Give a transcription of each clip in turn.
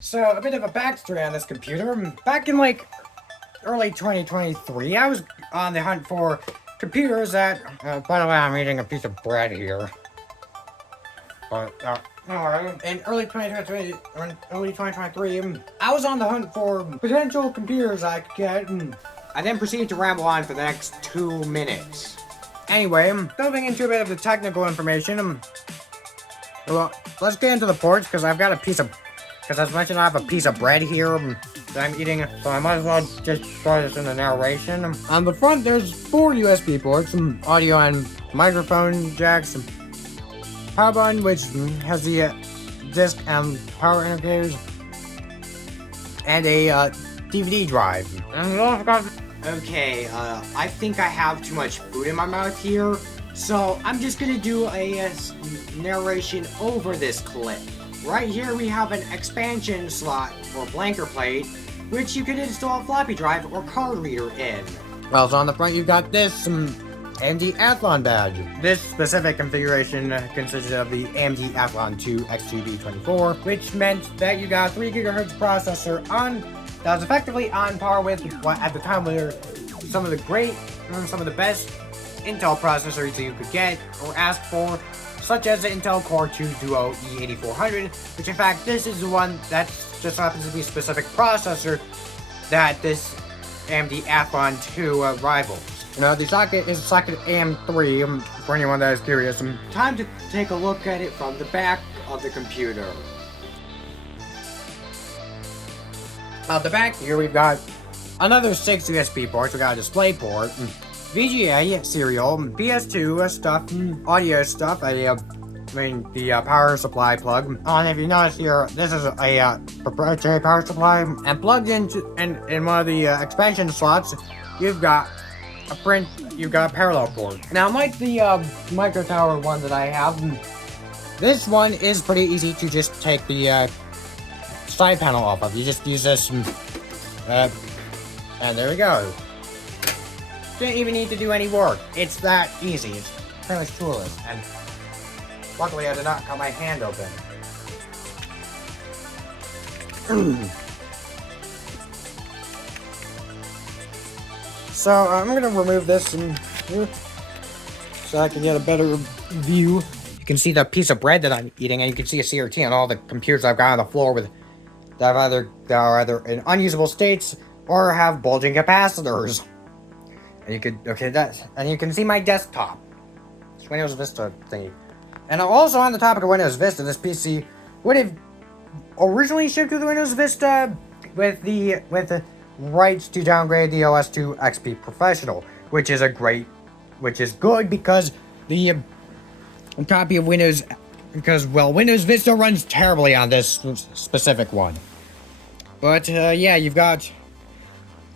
So, a bit of a backstory on this computer. Back in, like, early 2023, I was on the hunt for computers that... by the way, I'm eating a piece of bread here. But, alright. In early 2023, I was on the hunt for potential computers I could get, and I then proceeded to ramble on for the next 2 minutes. Anyway, delving into a bit of the technical information, well, let's get into the ports, because I've got a piece of... Because as mentioned, I have a piece of bread here that I'm eating, so I might as well just start this in the narration. On the front, there's 4 USB ports, some audio and microphone jacks, some power button, which has the disc and power indicators, and a DVD drive. And we also got... Okay, I think I have too much food in my mouth here, so I'm just gonna do a narration over this clip. Right here we have an expansion slot or blanker plate, which you can install a floppy drive or card reader in. Also on the front you've got this AMD Athlon badge. This specific configuration consisted of the AMD Athlon 2 X2B24, which meant that you got a 3 GHz processor that was effectively on par with what at the time were some of the best Intel processors you could get or ask for, such as the Intel Core 2 Duo E8400, which in fact this is the one that just happens to be a specific processor that this AMD Athlon 2 rivals. Now the socket is socket AM3 for anyone that is curious. Time to take a look at it from the back of the computer. At the back here we've got another 6 USB ports. We got a display port, VGA serial, PS2 stuff, audio stuff, the power supply plug. And if you notice here, this is a proprietary power supply, and plugged into in one of the expansion slots, you've got a parallel port. Now, like the micro tower one that I have, this one is pretty easy to just take the side panel off of. You just use this, and there we go. Didn't even need to do any work. It's that easy. It's pretty much toolless, and luckily I did not cut my hand open. So I'm gonna remove this so I can get a better view. You can see the piece of bread that I'm eating, and you can see a CRT on all the computers I've got on the floor that are either in unusable states or have bulging capacitors. And you can see my desktop. It's Windows Vista thingy. And also on the topic of Windows Vista, this PC would have originally shipped with Windows Vista with the rights to downgrade the OS to XP Professional, which is good because the copy of Windows Vista runs terribly on this specific one. But yeah, you've got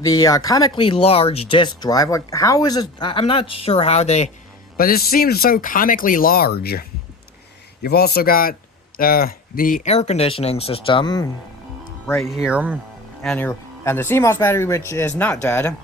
the comically large disk drive. Like, how is it? I'm not sure how but it seems so comically large. You've also got the air conditioning system right here, and the CMOS battery, which is not dead.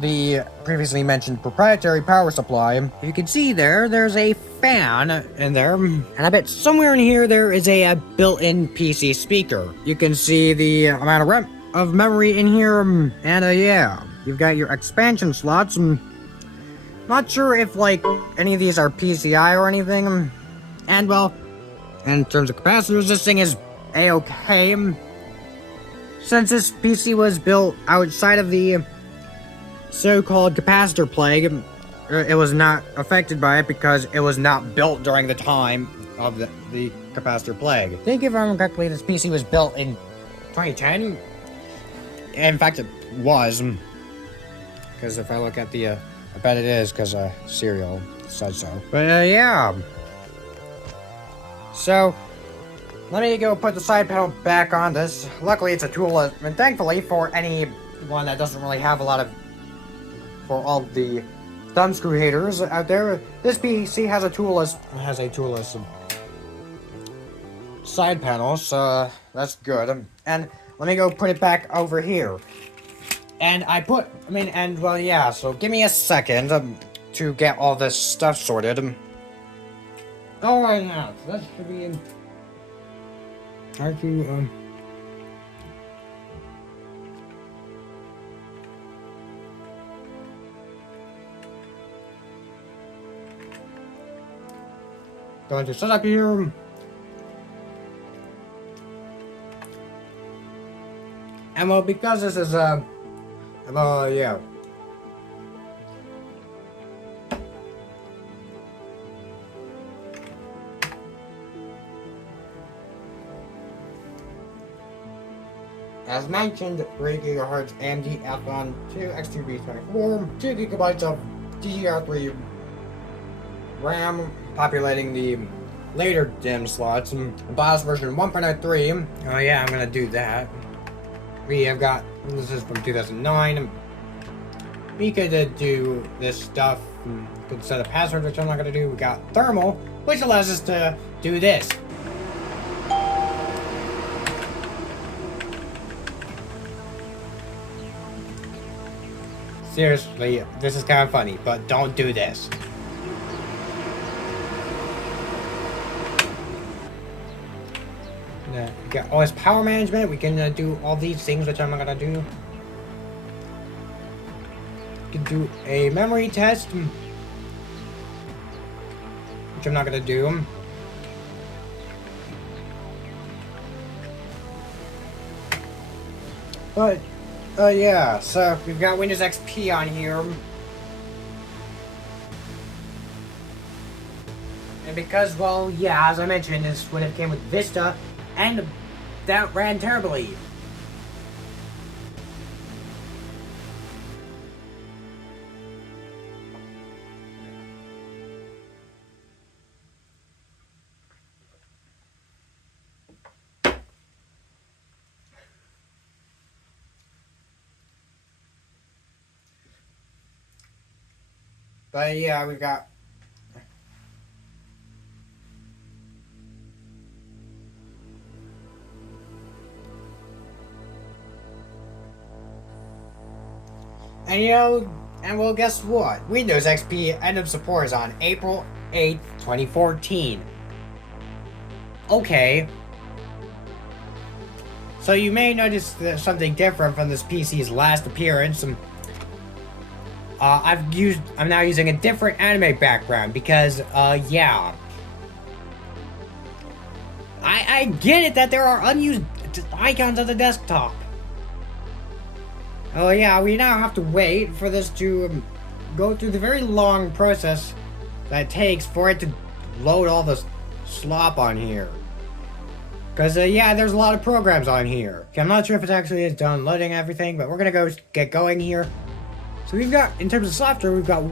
The previously mentioned proprietary power supply. You can see there's a fan in there, and I bet somewhere in here there is a built-in PC speaker. You can see the amount of memory in here, and yeah, you've got your expansion slots. Not sure if like any of these are PCI or anything, and well, in terms of capacitors, this thing is a-okay. Since this PC was built outside of the so-called capacitor plague, it was not affected by it because it was not built during the time of the capacitor plague. I think if I remember correctly, this PC was built in 2010. In fact, it was, because if I look at the, I bet it is, because Serial said so. But yeah. So, let me go put the side panel back on this. Luckily, it's a toolless, and thankfully, for anyone that doesn't really have a lot of, for all the thumbscrew haters out there, this PC has a toolless side panel, so that's good. And let me go put it back over here. And well, yeah, so give me a second to get all this stuff sorted. Alright now, so that should be in Actually, going to set up here. And well, because this is yeah. As mentioned, 3 GHz AMD Athlon 2 X2B24, 2 GB of DDR3 RAM, populating the later DIMM slots, BIOS version 1.03. Oh yeah, I'm gonna do that. We have got, this is from 2009. We could do this stuff, could set a password, which I'm not gonna do. We got thermal, which allows us to do this. Seriously, this is kind of funny, but don't do this. We got OS power management. We can do all these things, which I'm not gonna do. We can do a memory test, which I'm not gonna do. But yeah, so we've got Windows XP on here. And because, well, yeah, as I mentioned, this when it came with Vista, and that ran terribly. But yeah, we've got and you know, and well, guess what? Windows XP end of support is on April 8th, 2014. Okay. So you may notice there's something different from this PC's last appearance. I'm now using a different anime background because, yeah. I get it that there are unused icons on the desktop. Oh yeah, we now have to wait for this to go through the very long process that it takes for it to load all the slop on here. Because, yeah, there's a lot of programs on here. Okay, I'm not sure if it actually is done loading everything, but we're gonna go get going here. So we've got, in terms of software, we've got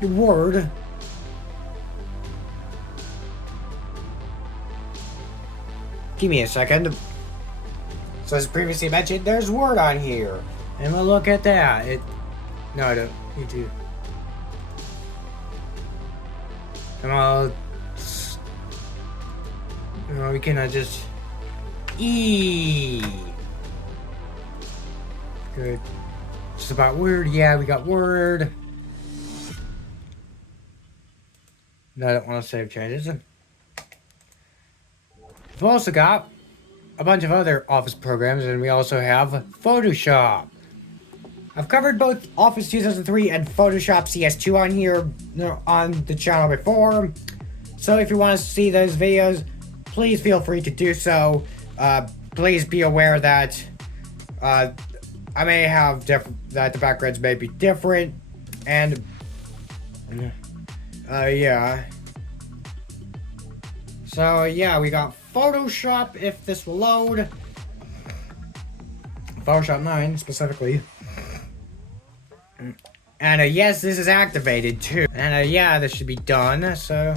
Word. Give me a second. So as previously mentioned, there's Word on here. And we'll look at that. No, I don't need to. And I'll... we can just... Good. Just about Word. Yeah, we got Word. No, I don't want to save changes. We've also got a bunch of other Office programs, and we also have Photoshop. I've covered both Office 2003 and Photoshop CS2 on here, on the channel before. So if you want to see those videos, please feel free to do so. Please be aware that I may have that the backgrounds may be different, and yeah. So yeah, we got Photoshop, if this will load. Photoshop 9 specifically. And yes, this is activated too. And yeah, this should be done. So,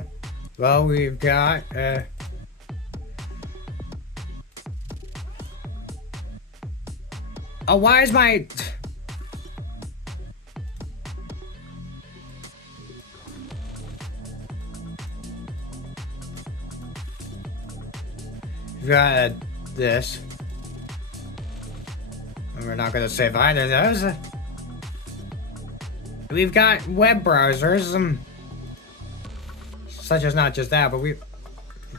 well, we've got oh, why is my... We've got this. And we're not gonna save either of those. We've got web browsers, such as not just that, but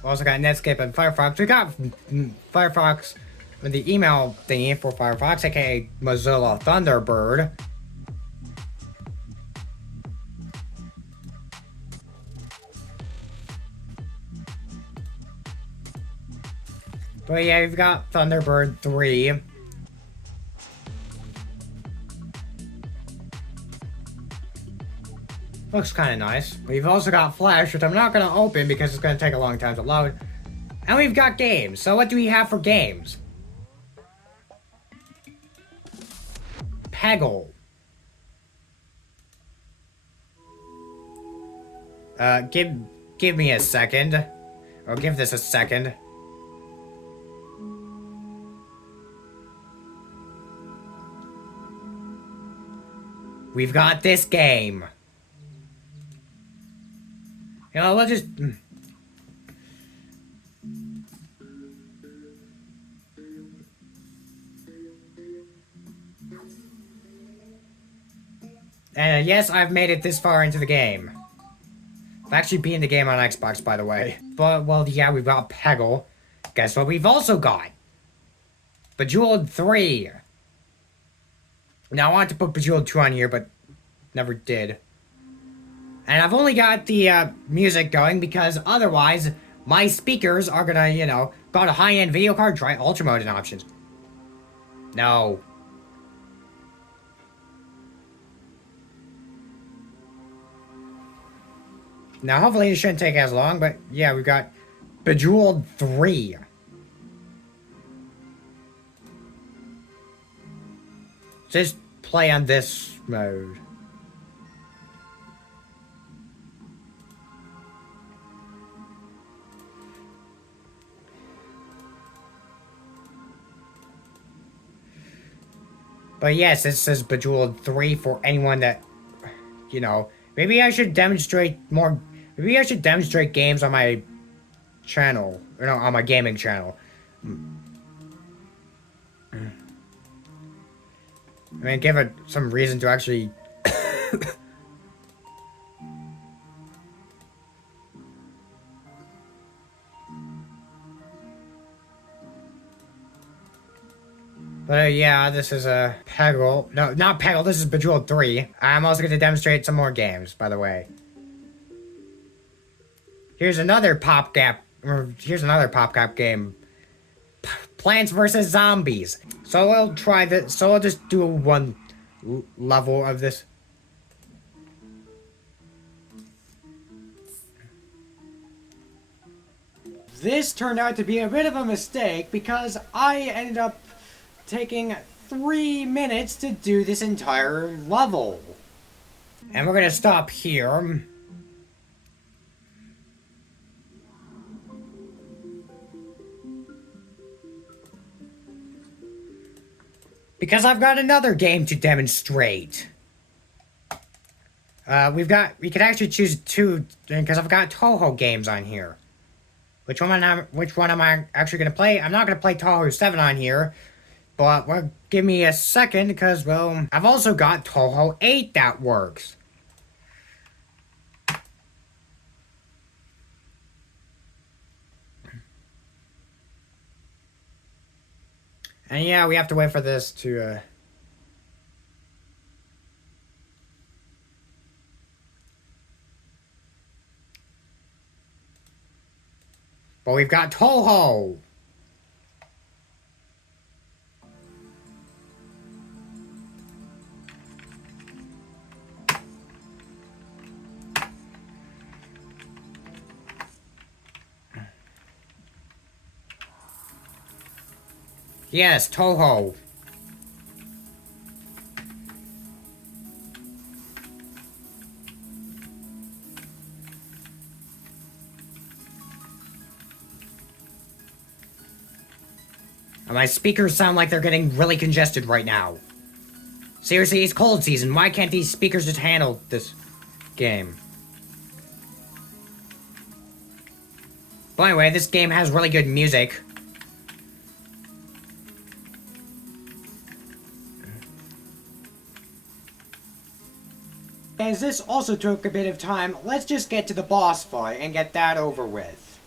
also got Netscape and Firefox. We got Firefox, the email thingy for Firefox, aka Mozilla Thunderbird. But yeah, we've got Thunderbird 3. Looks kind of nice. We've also got Flash, which I'm not going to open because it's going to take a long time to load. And we've got games. So what do we have for games? Peggle. Give me a second. Or give this a second. We've got this game. You know, we'll just... And yes, I've made it this far into the game. I've actually beaten the game on Xbox, by the way. But, well, yeah, we've got Peggle. Guess what we've also got? Bejeweled 3. Now, I wanted to put Bejeweled 2 on here, but never did. And I've only got the music going because otherwise my speakers are gonna, you know, got a high-end video card, try ultra mode and options. No. Now, hopefully it shouldn't take as long, but yeah, we've got Bejeweled 3. Just play on this mode. But yes, it says Bejeweled 3 for anyone that, you know, maybe I should demonstrate more, maybe I should demonstrate games on my channel, or no, on my gaming channel. I mean, give it some reason to actually... But yeah, this is a Peggle. No, not Peggle, this is Bejeweled 3. I'm also going to demonstrate some more games, by the way. Here's another Here's another PopCap game. Plants vs. Zombies. So I'll try this. So I'll just do one level of this. This turned out to be a bit of a mistake because I ended up taking 3 minutes to do this entire level. And we're gonna stop here. Because I've got another game to demonstrate. We could actually choose 2, because I've got Toho games on here. Which one am I actually gonna play? I'm not gonna play Toho 7 on here. But, well, give me a second, because, well, I've also got Toho 8 that works. And yeah, we have to wait for this to, But we've got Toho! Yes, Toho. And my speakers sound like they're getting really congested right now. Seriously, it's cold season. Why can't these speakers just handle this game? But anyway, this game has really good music. As this also took a bit of time, let's just get to the boss fight and get that over with.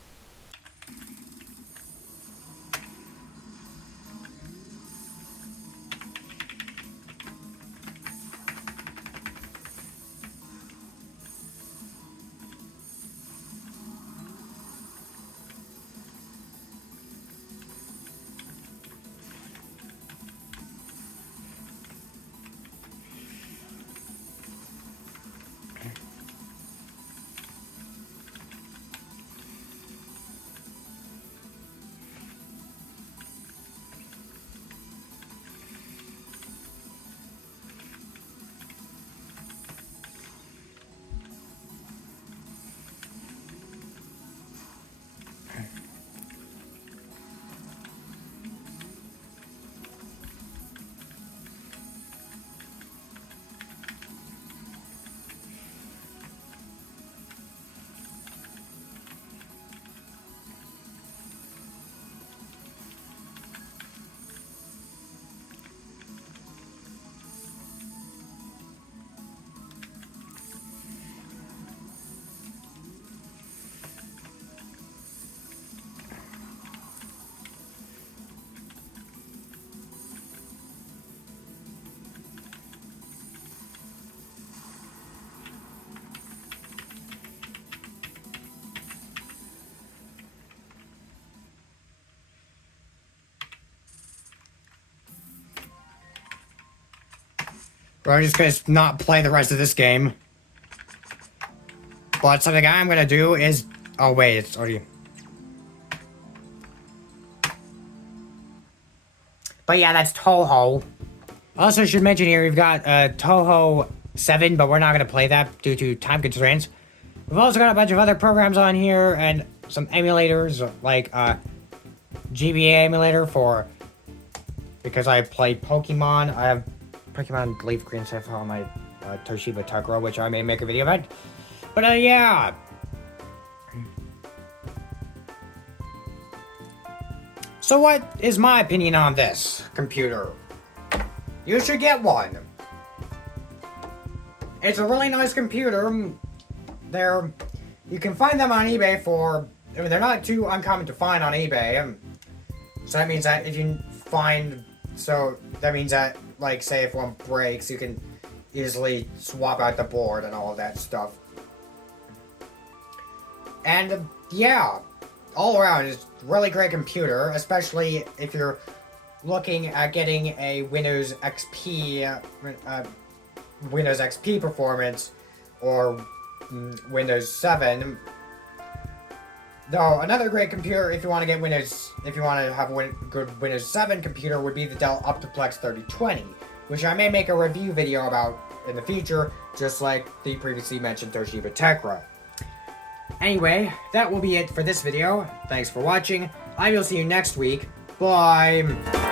We're just gonna not play the rest of this game. But something I'm gonna do is... Oh wait, it's already... But yeah, that's Toho. Also, I should mention here, we've got Toho 7, but we're not gonna play that due to time constraints. We've also got a bunch of other programs on here, and some emulators, like GBA emulator for... Because I play Pokemon. I have Pokemon Leaf Green stuff on my Toshiba Tugro, which I may make a video about. But yeah. So what is my opinion on this computer? You should get one. It's a really nice computer. You can find them on eBay for... I mean, they're not too uncommon to find on eBay. So that means that if you find... So that means that, like, say if one breaks, you can easily swap out the board and all of that stuff. And, yeah, all around, it's a really great computer, especially if you're looking at getting a Windows XP performance, or Windows 7. Though, another great computer if you want to get if you want to have a good Windows 7 computer would be the Dell Optiplex 3020, which I may make a review video about in the future, just like the previously mentioned Toshiba Tecra. Anyway, that will be it for this video. Thanks for watching. I will see you next week. Bye!